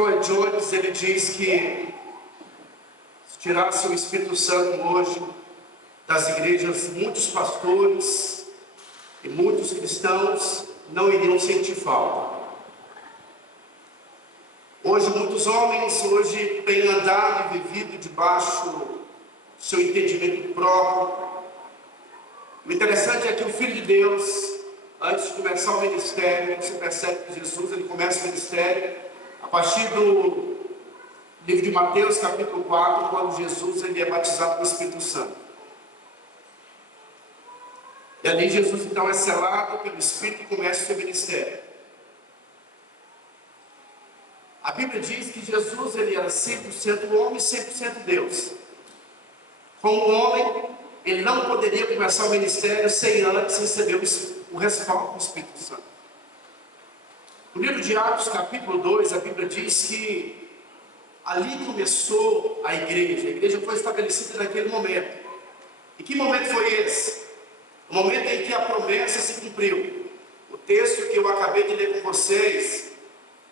Lloyd Jones, ele diz que se tirasse o Espírito Santo hoje das igrejas, muitos pastores e muitos cristãos não iriam sentir falta. Hoje muitos homens têm andado e vivido debaixo do seu entendimento próprio. O interessante é que o Filho de Deus, antes de começar o ministério, você percebe que Jesus ele começa o ministério a partir do livro de Mateus, capítulo 4, quando Jesus ele é batizado com o Espírito Santo. E ali Jesus então é selado pelo Espírito e começa o seu ministério. A Bíblia diz que Jesus ele era 100% homem e 100% Deus. Como homem, ele não poderia começar o ministério sem antes receber o respaldo do Espírito Santo. No livro de Atos, capítulo 2, a Bíblia diz que ali começou a igreja foi estabelecida naquele momento. E que momento foi esse? O momento em que a promessa se cumpriu. O texto que eu acabei de ler com vocês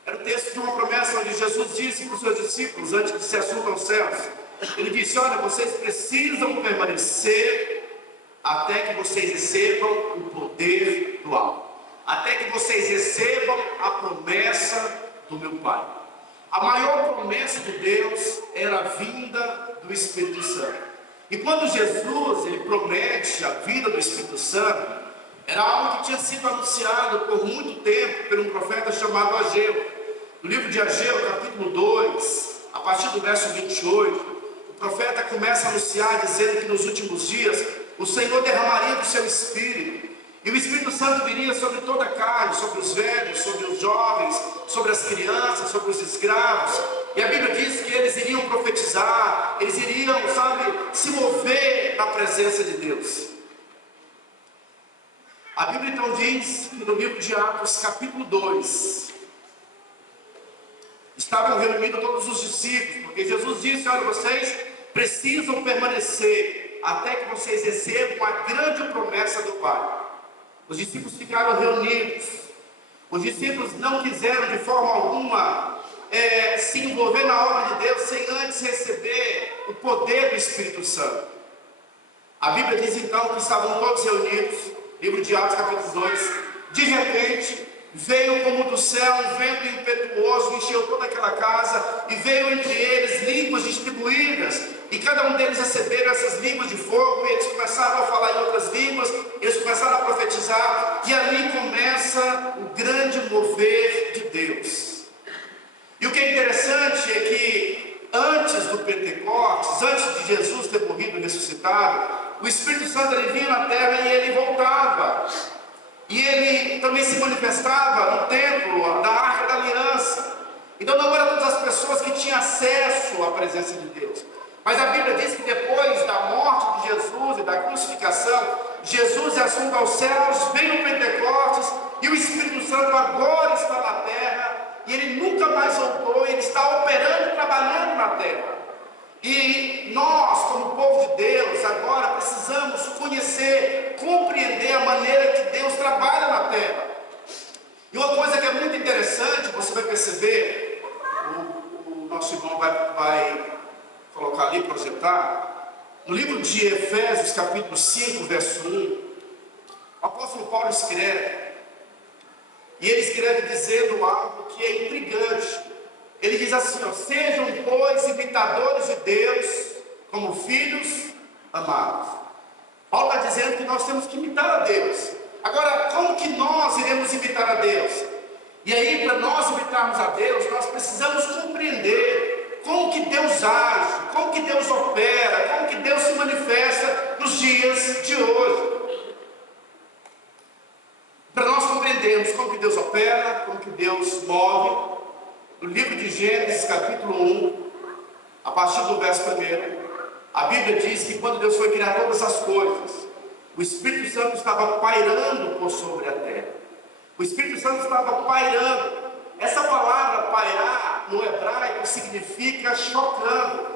era o texto de uma promessa onde Jesus disse para os seus discípulos, antes de se assuntam aos céus, ele disse: olha, vocês precisam permanecer até que vocês recebam o poder do alto, até que vocês recebam a promessa do meu Pai. A maior promessa de Deus era a vinda do Espírito Santo. E quando Jesus ele promete a vinda do Espírito Santo, era algo que tinha sido anunciado por muito tempo por um profeta chamado Ageu. No livro de Ageu, capítulo 2, a partir do verso 28, o profeta começa a anunciar, dizendo que nos últimos dias o Senhor derramaria do seu Espírito, e o Espírito Santo viria sobre toda a carne, sobre os velhos, sobre os jovens, sobre as crianças, sobre os escravos. E a Bíblia diz que eles iriam profetizar, eles iriam, se mover na presença de Deus. A Bíblia então diz que no livro de Atos, capítulo 2, estavam reunidos todos os discípulos, porque Jesus disse: olha, vocês precisam permanecer até que vocês recebam a grande promessa do Pai. Os discípulos ficaram reunidos. Os discípulos não quiseram de forma alguma se envolver na obra de Deus sem antes receber o poder do Espírito Santo. A Bíblia diz então que estavam todos reunidos, livro de Atos capítulo 2, de repente veio como do céu um vento impetuoso, encheu toda aquela casa, e veio entre eles línguas distribuídas, e cada um deles receberam essas línguas de fogo, e eles começaram a falar em outras línguas, eles começaram a profetizar, e ali começa o grande mover de Deus. E o que é interessante é que antes do Pentecostes, antes de Jesus ter morrido e ressuscitado, o Espírito Santo ele vinha na terra e ele voltava. E ele também se manifestava no templo da Arca da Aliança. Então não eram todas as pessoas que tinham acesso à presença de Deus. Mas a Bíblia diz que depois da morte de Jesus e da crucificação, Jesus é assunto aos céus, vem no Pentecostes, e o Espírito Santo agora está na terra, e ele nunca mais voltou, ele está operando e trabalhando na terra. E nós, como povo de Deus, agora precisamos conhecer, compreender a maneira que Deus trabalha na terra. E uma coisa que é muito interessante, você vai perceber, o nosso irmão vai colocar ali, projetar, no livro de Efésios, capítulo 5, verso 1, o apóstolo Paulo escreve, e ele escreve dizendo algo que é intrigante. Ele diz assim, sejam, pois, imitadores de Deus, como filhos amados. Paulo está dizendo que nós temos que imitar a Deus. Agora, como que nós iremos imitar a Deus? E aí, para nós imitarmos a Deus, nós precisamos compreender como que Deus age, como que Deus opera, como que Deus se manifesta nos dias de hoje. Para nós compreendermos como que Deus opera, como que Deus move, no livro de Gênesis, capítulo 1, a partir do verso 1, a Bíblia diz que quando Deus foi criar todas as coisas, o Espírito Santo estava pairando por sobre a terra. O Espírito Santo estava pairando. Essa palavra pairar, no hebraico, significa chocando.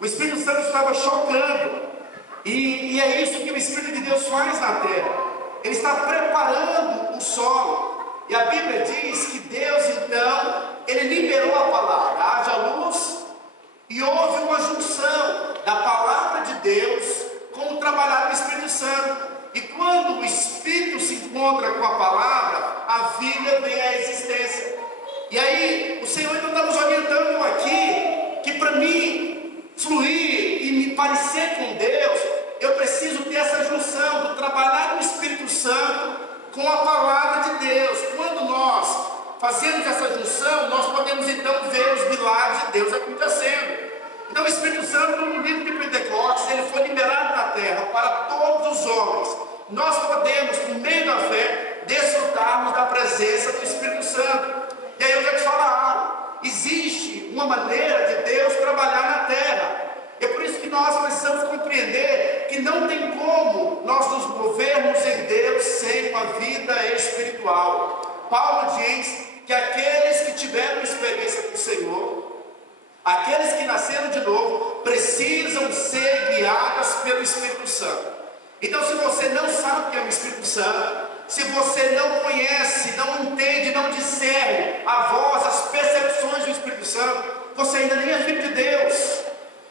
O Espírito Santo estava chocando. E é isso que o Espírito de Deus faz na terra. Ele está preparando o solo. E a Bíblia diz que Deus então ele liberou a palavra, haja luz, e houve uma junção da palavra de Deus com o trabalhar do Espírito Santo. E quando o Espírito se encontra com a palavra, a vida vem à existência. E aí, o Senhor então está nos orientando aqui, que para mim fluir e me parecer com Deus, eu preciso ter essa junção do trabalhar do Espírito Santo com a palavra de Deus. Quando nós fazemos essa junção, nós podemos então ver os milagres de Deus acontecendo. Então o Espírito Santo, no livro de Pentecostes, ele foi liberado na terra para todos os homens. Nós podemos, por meio da fé, desfrutarmos da presença do Espírito Santo. E aí eu quero te falar algo. Existe uma maneira de Deus trabalhar na terra. É por isso que nós precisamos compreender que não tem como nós nos movermos em Deus sem uma vida espiritual. Paulo diz que aqueles que tiveram experiência com o Senhor, aqueles que nasceram de novo, precisam ser guiados pelo Espírito Santo. Então, se você não sabe o que é o Espírito Santo, se você não conhece, não entende, não discerne a voz, as percepções do Espírito Santo, você ainda nem é filho de Deus.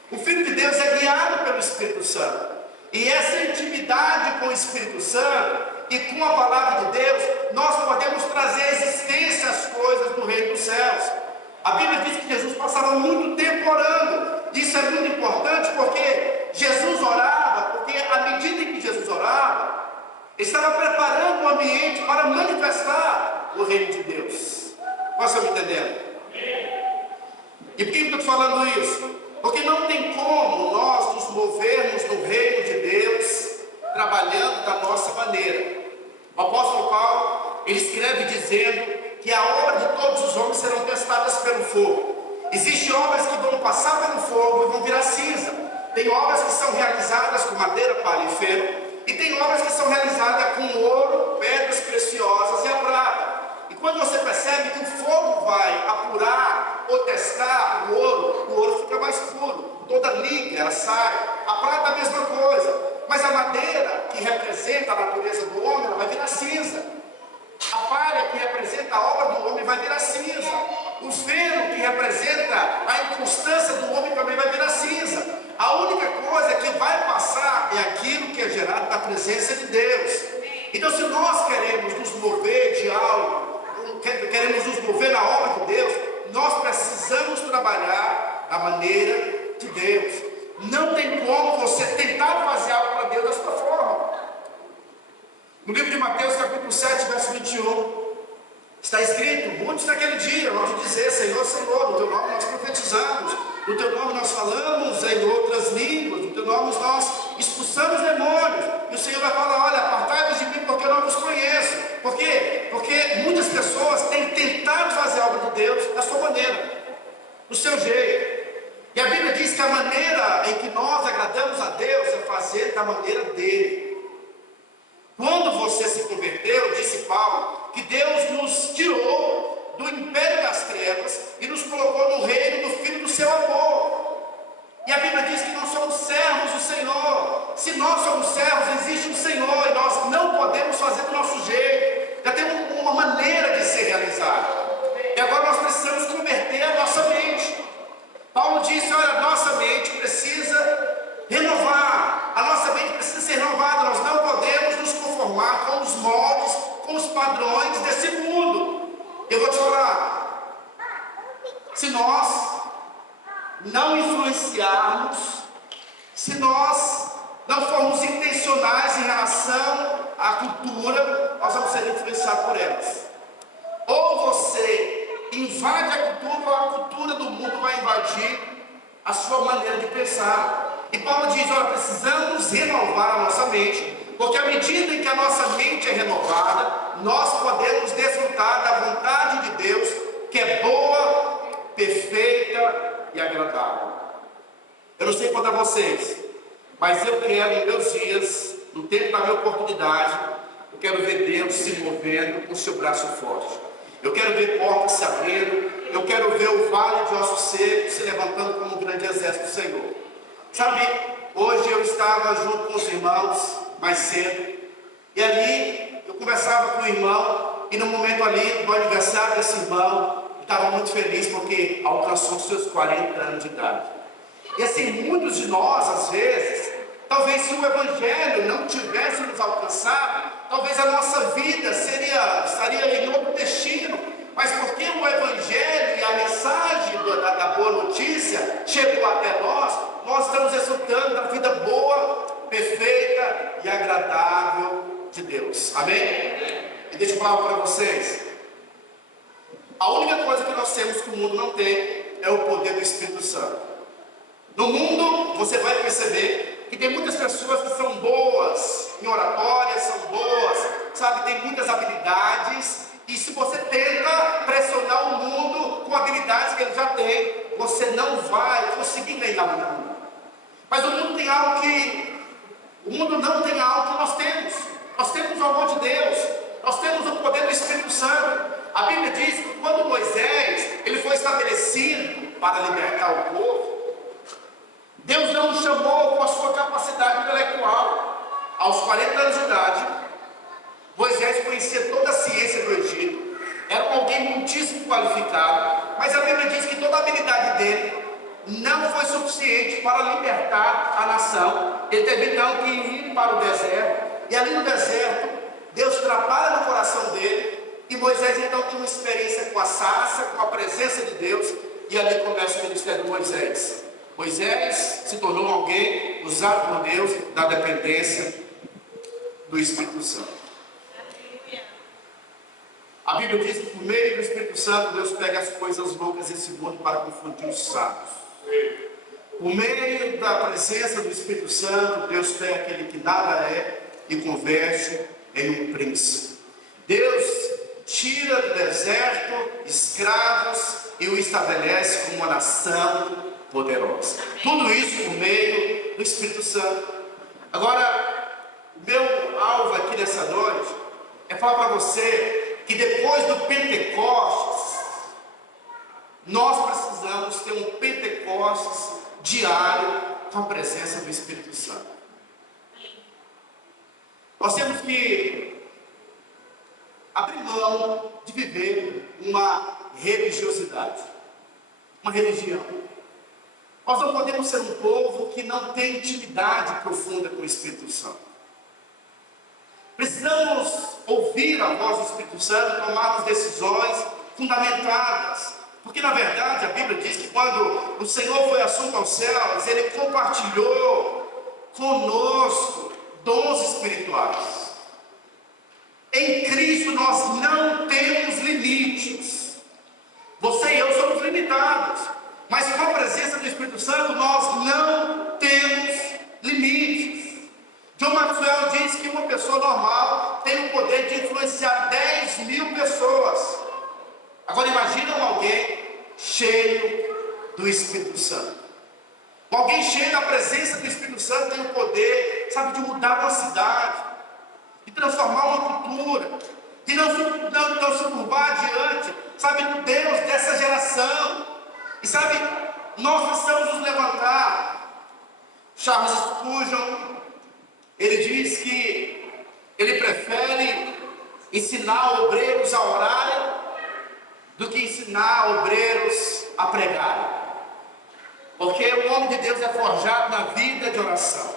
O Filho de Deus é guiado pelo Espírito Santo. E essa intimidade com o Espírito Santo e com a palavra de Deus, nós podemos trazer à existência as coisas do reino dos céus. A Bíblia diz que Jesus passava muito tempo orando. Isso é muito importante porque Jesus orava, porque à medida em que Jesus orava, ele estava preparando o ambiente para manifestar o reino de Deus. Posso me entender? E por que eu estou falando isso? Porque não tem como nós nos movermos no reino de Deus trabalhando da nossa maneira. O apóstolo Paulo, ele escreve dizendo que a obra de todos os homens serão testadas pelo fogo. Existem obras que vão passar pelo fogo e vão virar cinza. Tem obras que são realizadas com madeira, palha e ferro, e tem obras que são realizadas com ouro, pedras preciosas e a prata. E quando você percebe que o fogo vai apurar ou testar o ouro fica mais puro, toda liga ela sai. A prata é a mesma coisa, mas a madeira que representa a natureza do homem, ela vai virar cinza. A palha que representa a obra do homem vai virar cinza. O ferro que representa a inconstância do homem também vai virar cinza. A única coisa que vai passar é aquilo que é gerado da presença de Deus. Então, se nós queremos nos mover de algo, queremos nos mover na obra de Deus, nós precisamos trabalhar da maneira de Deus. Não tem como você tentar fazer algo para Deus da sua forma. No livro de Mateus, capítulo 7, verso 21, está escrito: muitos naquele dia vão dizer: Senhor, Senhor, no teu nome nós profetizamos, no teu nome nós falamos em outras línguas, no teu nome nós expulsamos demônios. E o Senhor vai falar: olha, apartai-vos de mim, porque eu não vos conheço. Por quê? Porque muitas pessoas têm tentado fazer a obra de Deus da sua maneira, do seu jeito. E a Bíblia diz que a maneira em que nós agradamos a Deus é fazer da maneira dele. Quando você se converteu, disse Paulo, que Deus nos tirou do império das trevas e nos colocou no reino do Filho do seu amor. E a Bíblia diz que nós somos servos do Senhor. Se nós somos servos, existe um Senhor e nós não podemos fazer do nosso jeito. Já tem uma maneira de ser realizada. E agora nós precisamos converter a nossa mente. Paulo disse: olha, a nossa mente precisa renovar. A nossa mente precisa ser renovada. Nós não podemos nos conformar com os moldes, com os padrões desse mundo. Eu vou te falar, se nós não influenciarmos, se nós não formos intencionais em relação à cultura, nós vamos ser influenciados por elas. Ou você invade a cultura, ou a cultura do mundo vai invadir a sua maneira de pensar. E Paulo diz: olha, precisamos renovar a nossa mente, porque à medida em que a nossa mente é renovada, nós podemos desfrutar da vontade de Deus, que é boa, perfeita e agradável. Eu não sei quanto a vocês, mas eu quero, em meus dias, no tempo da minha oportunidade, eu quero ver Deus se movendo com o seu braço forte. Eu quero ver portas se abrindo, eu quero ver o vale de ossos secos se levantando como um grande exército do Senhor. Sabe, hoje eu estava junto com os irmãos mais cedo, e ali eu conversava com o irmão, e no momento ali do aniversário desse irmão, estava muito feliz porque alcançou seus 40 anos de idade. E assim, muitos de nós, às vezes, talvez se o Evangelho não tivesse nos alcançado, talvez a nossa vida estaria em outro destino. Mas porque o Evangelho e a mensagem da boa notícia chegou até nós estamos desfrutando da vida boa, perfeita e agradável de Deus. Amém? E deixa eu falar para vocês. A única coisa que nós temos que o mundo não tem é o poder do Espírito Santo. No mundo, você vai perceber que tem muitas pessoas que são boas em oratória, são boas, sabe, tem muitas habilidades, e se você tenta pressionar o mundo com habilidades que ele já tem, você não vai conseguir ganhar o mundo. Mas o mundo tem algo que o mundo não tem algo que nós temos. Nós temos o amor de Deus, nós temos o poder do Espírito Santo. A Bíblia diz que quando Moisés ele foi estabelecido para libertar o povo, Deus não o chamou com a sua capacidade intelectual. Aos 40 anos de idade, Moisés conhecia toda a ciência do Egito, era alguém muitíssimo qualificado, mas a Bíblia diz que toda a habilidade dele não foi suficiente para libertar a nação. Ele teve então que ir para o deserto, e ali no deserto, Deus trabalha no coração dele, e Moisés então tem uma experiência com a sarça, com a presença de Deus, e ali começa o ministério de Moisés. Moisés se tornou alguém usado por Deus na dependência do Espírito Santo. A Bíblia diz que por meio do Espírito Santo, Deus pega as coisas loucas desse mundo para confundir os sábios. Por meio da presença do Espírito Santo, Deus pega aquele que nada é e converte em um príncipe. Deus tira do deserto escravos e o estabelece como uma nação poderosa. Tudo isso por meio do Espírito Santo. Agora, o meu alvo aqui nessa noite é falar para você que depois do Pentecostes, nós precisamos ter um Pentecostes diário com a presença do Espírito Santo. Nós temos que abrir mão de viver uma religiosidade, uma religião. Nós não podemos ser um povo que não tem intimidade profunda com o Espírito Santo. Precisamos ouvir a voz do Espírito Santo e tomarmos decisões fundamentadas. Porque na verdade a Bíblia diz que quando o Senhor foi assunto aos céus, Ele compartilhou conosco dons espirituais. Em Cristo nós não temos limites. Você e eu somos limitados. Mas com a presença do Espírito Santo nós não temos limites. John Maxwell diz que uma pessoa normal tem o poder de influenciar 10.000 pessoas. Agora imagina alguém cheio do Espírito Santo. Alguém cheio da presença do Espírito Santo tem o poder, sabe, de mudar uma cidade, de transformar uma cultura, de não se curvar diante, sabe, do Deus dessa geração. E sabe, nós precisamos nos levantar. Charles Spurgeon, ele diz que ele prefere ensinar obreiros a orarem do que ensinar obreiros a pregarem. Porque o homem de Deus é forjado na vida de oração.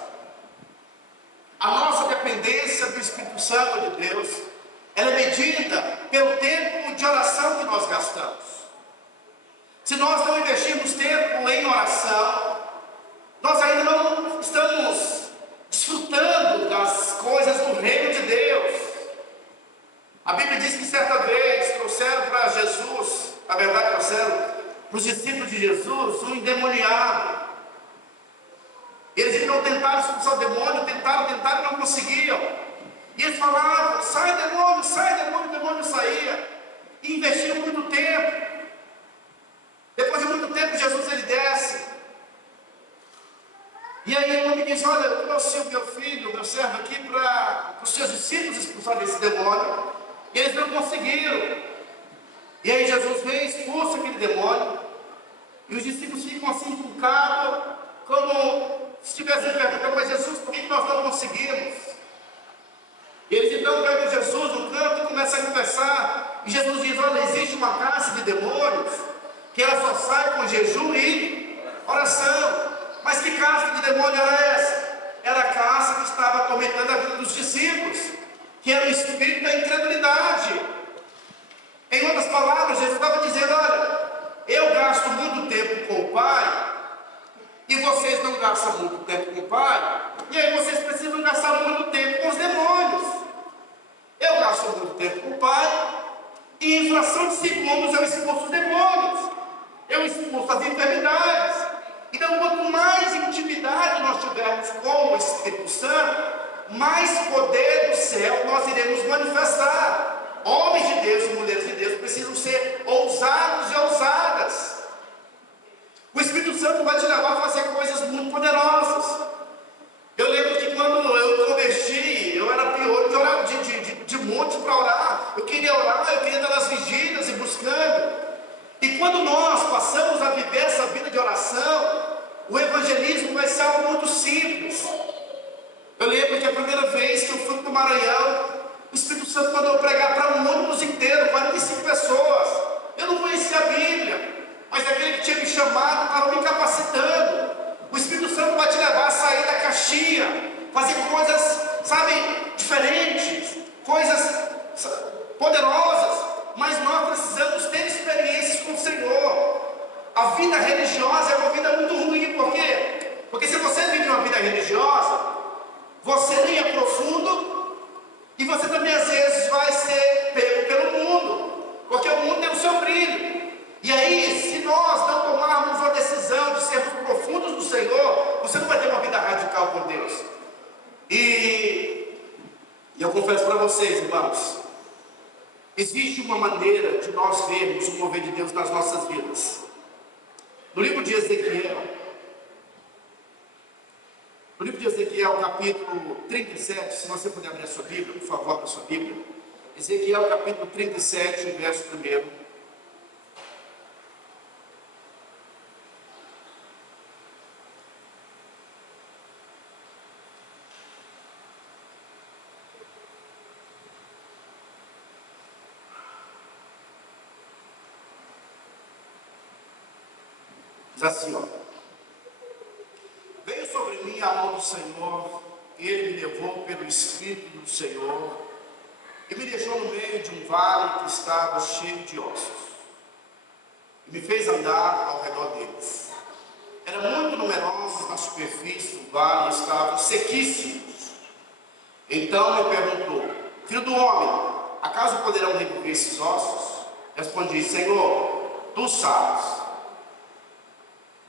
A nossa dependência do Espírito Santo de Deus, ela é medida pelo tempo de oração que nós gastamos. Se nós não investirmos tempo em oração, nós ainda não estamos desfrutando das coisas do reino de Deus. A Bíblia diz que certa vez trouxeram para Jesus, na verdade trouxeram para os discípulos de Jesus um endemoniado. Eles então tentaram expulsar o demônio, tentaram e não conseguiam. E eles falavam, sai demônio, o demônio saía. E investiram muito tempo. Depois de muito tempo, Jesus ele desce. E aí o homem diz, olha, eu trouxe o meu filho, meu servo aqui para os seus discípulos expulsarem esse demônio. E eles não conseguiram. E aí Jesus vem, expulsa aquele demônio. E os discípulos ficam assim encucados, como se estivessem perguntando, mas Jesus, por que nós não conseguimos? E eles então pegam Jesus no canto e começam a conversar. E Jesus diz: olha, existe uma caça de demônios que ela só sai com jejum e oração. Mas que caça de demônio era essa? Era a caça que estava atormentando a vida dos discípulos, que era o espírito da incredulidade. Em outras palavras, Jesus estava dizendo: olha, eu gasto muito tempo com o Pai, e vocês não gastam muito tempo com o Pai, e aí vocês precisam gastar muito tempo com os demônios. Eu gasto muito tempo com o Pai, e em fração de segundos eu expulso os demônios, eu expulso as enfermidades. Então, quanto mais intimidade nós tivermos com o Espírito Santo, mais poder do céu nós iremos manifestar. Homens de Deus e mulheres de Deus precisam ser ousados e ousadas. O Espírito Santo vai te levar a fazer coisas muito poderosas. Eu lembro que quando eu converti, eu era pior de orar de monte para orar. Eu queria orar, eu queria estar nas vigílias e buscando. E quando nós passamos a viver essa vida de oração, o evangelismo vai ser algo muito simples. Eu lembro que a primeira vez que eu fui para o Maranhão, o Espírito Santo mandou pregar para um ônibus inteiro, 45 pessoas. Eu não conhecia a Bíblia, mas aquele que tinha me chamado estava me capacitando. O Espírito Santo vai te levar a sair da caixinha, fazer coisas, sabe, diferentes, coisas poderosas. Mas nós precisamos ter experiências com o Senhor. A vida religiosa é uma vida muito ruim. Por quê? Porque se você vive uma vida religiosa, você nem é profundo, e você também às vezes vai ser pego pelo mundo, porque o mundo tem o seu brilho. E aí, se nós não tomarmos uma decisão de sermos profundos no Senhor, você não vai ter uma vida radical com Deus. E eu confesso para vocês, irmãos, existe uma maneira de nós vermos o mover de Deus nas nossas vidas. No livro de Ezequiel, capítulo 37, se você puder abrir a sua Bíblia, por favor, abra a sua Bíblia. Ezequiel, capítulo 37, verso 1. Diz assim, ó: veio sobre mim a mão do Senhor, e Ele me levou pelo Espírito do Senhor, e me deixou no meio de um vale que estava cheio de ossos, e me fez andar ao redor deles. Eram muito numerosos na superfície do vale, e estavam sequíssimos. Então me perguntou: filho do homem, acaso poderão reviver esses ossos? Respondi: Senhor, tu sabes.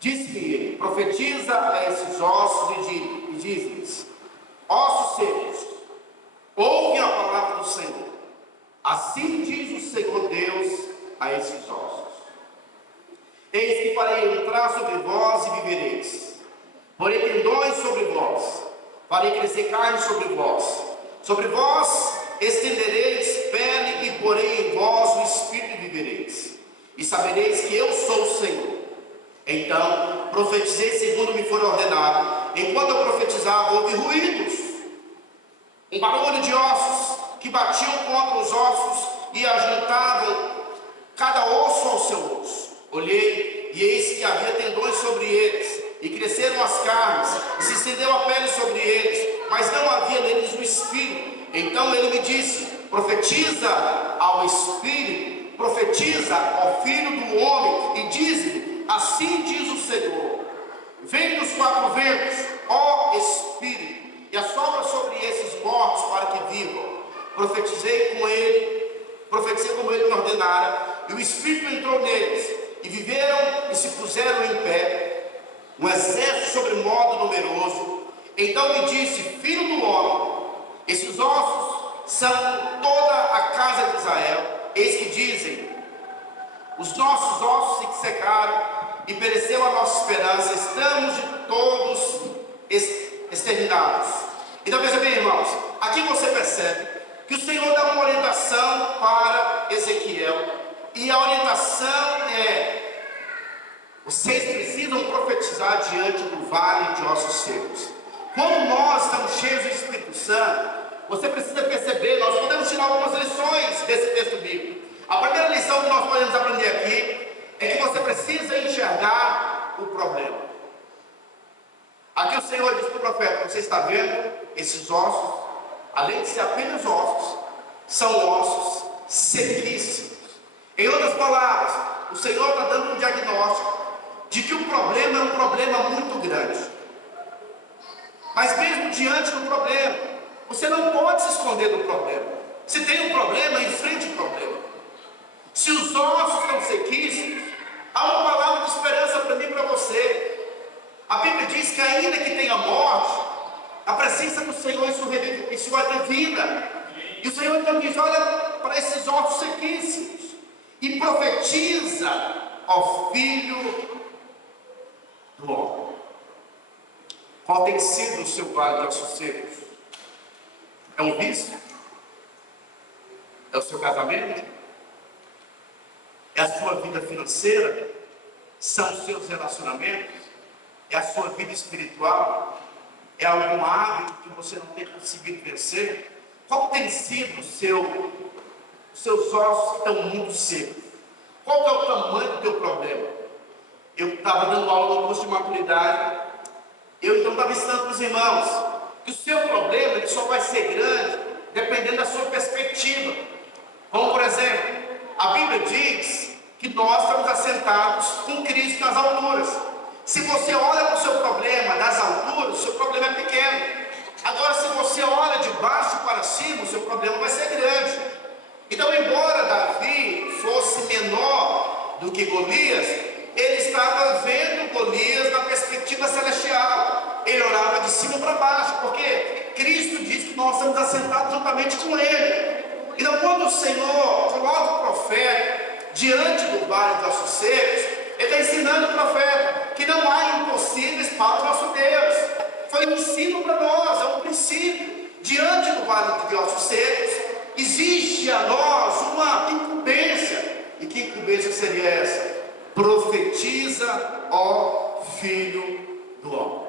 Disse-me ele: profetiza a esses ossos e diz-lhes: ossos secos, ouve a palavra do Senhor. Assim diz o Senhor Deus a esses ossos: eis que farei entrar sobre vós e vivereis. Porei tendões sobre vós, farei crescer carne sobre vós estendereis pele, e porei em vós o espírito e vivereis. E sabereis que eu sou o Senhor. Então profetizei segundo me for ordenado. Enquanto eu profetizava, houve ruídos, um barulho de ossos que batiam contra os ossos e ajuntavam cada osso ao seu osso. Olhei, e eis que havia tendões sobre eles, e cresceram as carnes, e se estendeu a pele sobre eles, mas não havia neles o espírito. Então ele me disse: profetiza ao espírito, profetiza ao filho do homem, e diz-lhe: assim diz o Senhor: vem dos quatro ventos, ó Espírito, e assopra sobre esses mortos para que vivam. Profetizei como ele me ordenara, e o Espírito entrou neles, e viveram e se puseram em pé, um exército sobremodo numeroso. Então me disse: filho do homem, esses ossos são toda a casa de Israel. Eis que dizem: os nossos ossos se secaram, e pereceu a nossa esperança, estamos de todos exterminados. Então veja bem, irmãos, aqui você percebe que o Senhor dá uma orientação para Ezequiel, e a orientação é: vocês precisam profetizar diante do vale de ossos secos. Quando nós estamos cheios do Espírito Santo, você precisa perceber, nós podemos tirar algumas lições desse texto bíblico. A primeira lição que nós podemos aprender aqui é que você precisa enxergar o problema. Aqui o Senhor diz para o profeta: você está vendo esses ossos? Além de ser apenas ossos, são ossos sequíssimos. Em outras palavras, o Senhor está dando um diagnóstico de que o problema é um problema muito grande. Mas mesmo diante do problema, você não pode se esconder do problema. Se tem um problema, enfrente o problema. Se os ossos estão sequíssimos, há uma palavra de esperança para mim e para você. A Bíblia diz que ainda que tenha morte, a presença do Senhor isso vai ter vida. E o Senhor então diz: olha para esses ossos sequíssimos e profetiza ao Filho do Homem. Qual tem sido o seu vale de ossos secos? É um vício? É o seu casamento? É a sua vida financeira? São os seus relacionamentos? É a sua vida espiritual? É algum hábito que você não tem conseguido vencer? Qual tem sido os seus ossos que estão muito secos? Qual é o tamanho do teu problema? Eu estava dando aula no curso de maturidade. Eu então estava ensinando para os irmãos que o seu problema ele só vai ser grande dependendo da sua perspectiva. Como por exemplo, a Bíblia diz que nós estamos assentados com Cristo nas alturas. Se você olha para o seu problema das alturas, o seu problema é pequeno. Agora, se você olha de baixo para cima, o seu problema vai ser grande. Então, embora Davi fosse menor do que Golias, ele estava vendo Golias na perspectiva celestial. Ele olhava de cima para baixo, porque Cristo diz que nós estamos assentados juntamente com Ele. Então, quando o Senhor coloca o profeta diante do vale de ossos secos, Ele está ensinando o profeta que não há impossíveis para o nosso Deus. Foi um ensino para nós, é um princípio. Diante do vale de ossos secos, existe a nós uma incumbência. E que incumbência seria essa? Profetiza, ó Filho do Homem.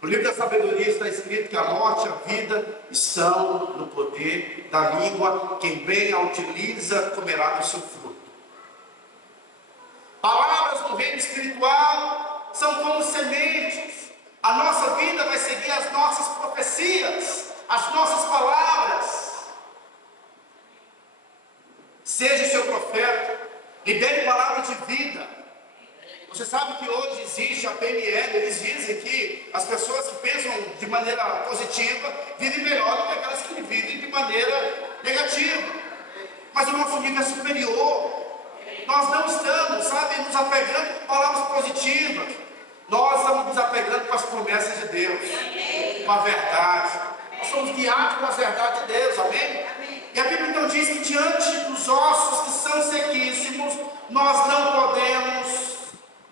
No livro da sabedoria está escrito que a morte e a vida estão no poder da língua. Quem bem a utiliza comerá do seu fruto. Palavras do reino espiritual são como sementes. A nossa vida vai seguir as nossas profecias, as nossas palavras. Seja o seu profeta, libere palavras de vida. Você sabe que hoje existe a PNL, eles dizem que as pessoas que pensam de maneira positiva vivem melhor do que aquelas que vivem de maneira negativa. Mas o nosso nível é superior. Nós não estamos, sabe, nos apegando com palavras positivas. Nós estamos nos apegando com as promessas de Deus, com a verdade. Nós somos guiados com a verdade de Deus, amém? E a Bíblia então diz que diante dos ossos que são sequíssimos, nós não podemos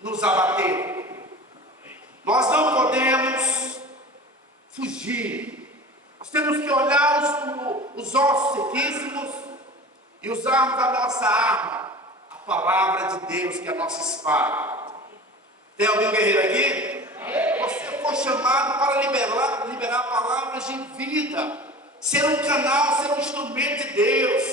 nos abater. Nós não podemos fugir. Nós temos que olhar os ossos sequíssimos e usarmos a nossa arma, a palavra de Deus, que é a nossa espada. Tem algum guerreiro aqui? Você foi chamado para liberar palavras de vida, ser um canal, ser um instrumento de Deus.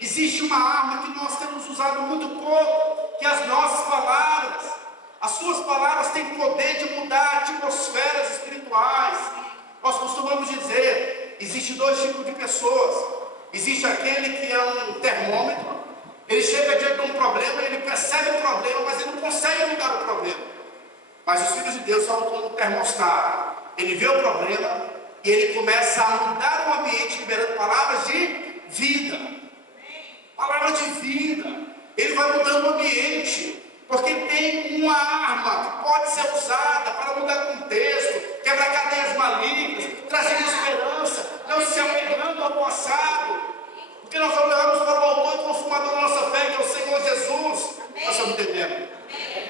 Existe uma arma que nós temos usado muito pouco, que é as nossas palavras. As suas palavras têm poder de mudar atmosferas espirituais. Nós costumamos dizer, existe dois tipos de pessoas. Existe aquele que é um termômetro. Ele chega diante de um problema, ele percebe o problema, mas ele não consegue mudar o problema. Mas os filhos de Deus são como um termostato. Ele vê o problema e ele começa a mudar o ambiente, liberando palavras de vida. Palavras de vida. Ele vai mudando o ambiente, porque tem uma arma que pode ser usada para mudar contexto, quebrar cadeias malignas, trazer esperança, não se apegando ao passado. Porque nós olhamos para o autor e consumador da nossa fé, que é o Senhor Jesus. Nós estamos entendendo?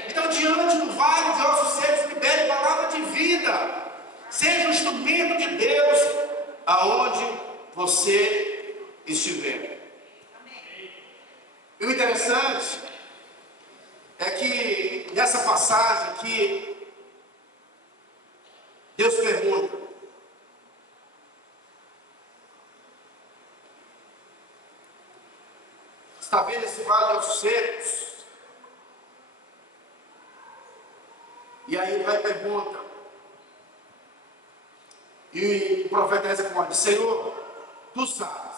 Então, diante do vale de ossos secos, libere palavra de vida. Seja um instrumento de Deus aonde você estiver. E o interessante é que nessa passagem aqui, Deus pergunta: nesse vale de ossos secos. E aí ele vai e pergunta. E o profeta responde: Senhor, tu sabes.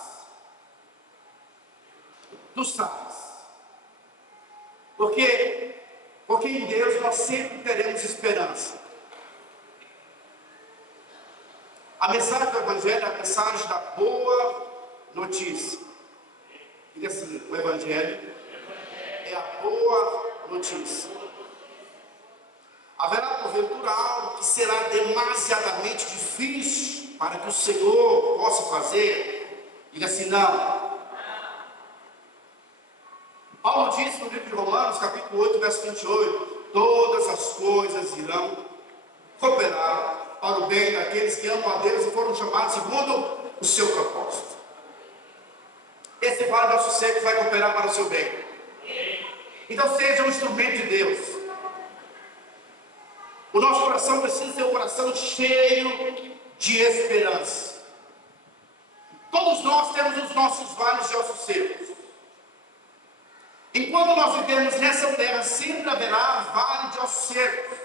Tu sabes. Porque em Deus nós sempre teremos esperança. A mensagem do Evangelho é a mensagem da boa notícia. Diga assim: o Evangelho é a boa notícia. Haverá porventura algo que será demasiadamente difícil para que o Senhor possa fazer? Diga assim: não. Paulo disse no livro de Romanos, capítulo 8, verso 28, todas as coisas irão cooperar para o bem daqueles que amam a Deus e foram chamados segundo o seu propósito. Esse vale de ossos secos vai cooperar para o seu bem. Então seja um instrumento de Deus. O nosso coração precisa ser um coração cheio de esperança. Todos nós temos os nossos vales de ossos secos. Enquanto nós vivemos nessa terra, sempre haverá vale de ossos secos.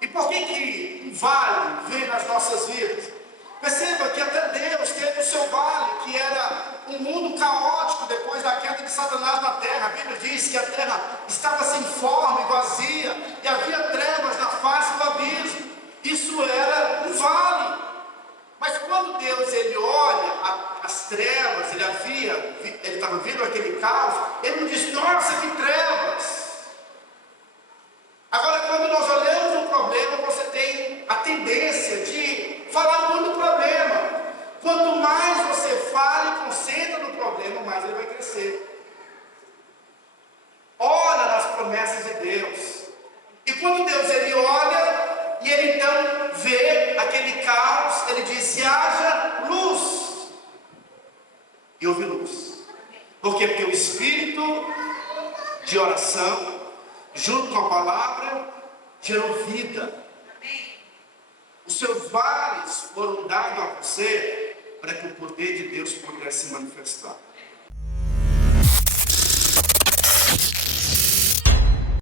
E por que um vale vem nas nossas vidas? Perceba que até Deus teve o seu vale, que era um mundo caótico depois da queda de Satanás na terra. A Bíblia diz que a terra estava sem forma e vazia, e havia trevas na face do abismo. Isso era um vale. Mas quando Deus ele olha as trevas, ele estava vendo aquele caos, ele não diz: nossa, que trevas! Agora, quando nós olhamos um problema, você tem a tendência de falar muito do problema. Quanto mais você fala e concentra no problema, mais ele vai crescer. Olha nas promessas de Deus. E quando Deus ele olha e ele então vê aquele caos, ele diz: se haja luz. E houve luz. Por quê? Porque o espírito de oração, junto com a palavra, gerou vida. Os seus vales foram dados a você para que o poder de Deus pudesse se manifestar.